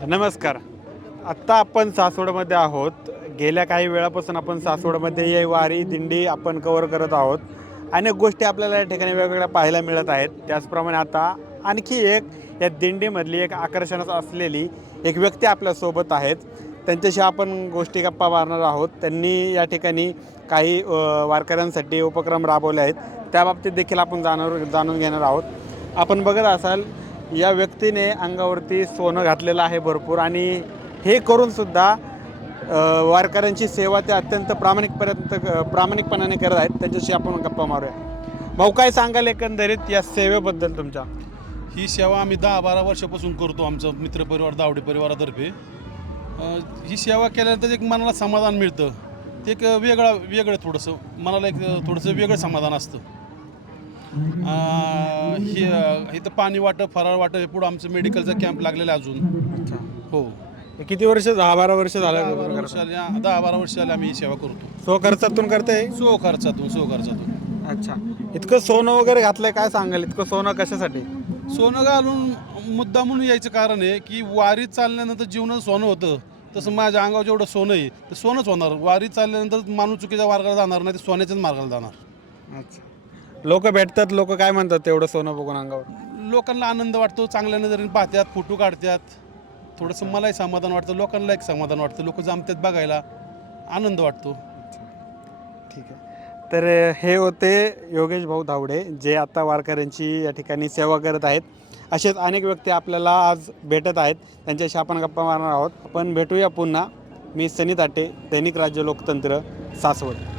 नमस्कार. आत्ता आपण सासवडमध्ये आहोत. गेल्या काही वेळापासून आपण सासवडमध्ये ही वारी दिंडी आपण कव्हर करत आहोत. अनेक गोष्टी आपल्याला या ठिकाणी वेगवेगळ्या पाहायला मिळत आहेत. त्याचप्रमाणे आता आणखी एक या दिंडीमधली एक आकर्षण असलेली एक व्यक्ती आपल्यासोबत आहेत. त्यांच्याशी आपण गोष्टी गप्पा मारणार आहोत. त्यांनी या ठिकाणी काही वारकऱ्यांसाठी उपक्रम राबवले आहेत. त्याबाबतीत देखील आपण जाणून घेणार आहोत. आपण बघत असाल या व्यक्तीने अंगावरती सोनं घातलेलं आहे भरपूर आणि हे करूनसुद्धा वारकऱ्यांची सेवा ते अत्यंत प्रामाणिकपणाने करत आहेत. त्यांच्याशी आपण गप्पा मारूया. भाऊ, काय सांगाल एकंदरीत या सेवेबद्दल तुमच्या? ही सेवा आम्ही 10-12 वर्षापासून करतो आमचं मित्रपरिवार दावडे परिवारातर्फे. ही सेवा केल्यानंतर एक मनाला समाधान मिळतं. ते एक वेगळं थोडंसं मनाला एक थोडंसं वेगळं समाधान असतं. ही इथं पाणी वाटप, फराळ वाटप, हे पुढं आमचं मेडिकलचा कॅम्प लागलेला आहे अजून. अच्छा, हो, किती वर्ष? 10-12 वर्ष 10-12 झालं. वर्ष झाली. 10-12 वर्ष झाली आम्ही ही सेवा करतो. स्वखर्चातून करते? सो खर्चातून. अच्छा, इतकं सोनं वगैरे घातलंय, काय सांगाल? इतकं सोनं कशासाठी? सोनं घालून मुद्दा म्हणून यायचं कारण आहे की वारीत चालल्यानंतर जीवनात सोनं होतं, तसं माझ्या अंगावर जेवढं सोनं आहे तर सोनंच होणार. वारीत चालल्यानंतर माणूस चुकीच्या मार्गाला जाणार नाही, ते सोन्याच्याच मार्गाला जाणार. अच्छा, लोक भेटतात, लोक काय म्हणतात तेवढं सोनं बघून अंगावर? लोकांना आनंद वाटतो, चांगल्या नजरेने पाहतात, फोटो काढतात. थोडंसं मलाही समाधान वाटतं, लोकांना एक समाधान वाटतं. लोक जमतात बघायला, आनंद वाटतो. ठीक आहे. तर हे होते योगेश भाऊ धावडे, जे आता वारकऱ्यांची या ठिकाणी सेवा करत आहेत. असेच अनेक व्यक्ती आपल्याला आज भेटत आहेत. त्यांच्याशी आपण गप्पा मारणार आहोत. आपण भेटूया पुन्हा. मी सनी ताटे, दैनिक राज्य लोकतंत्र, सासवड.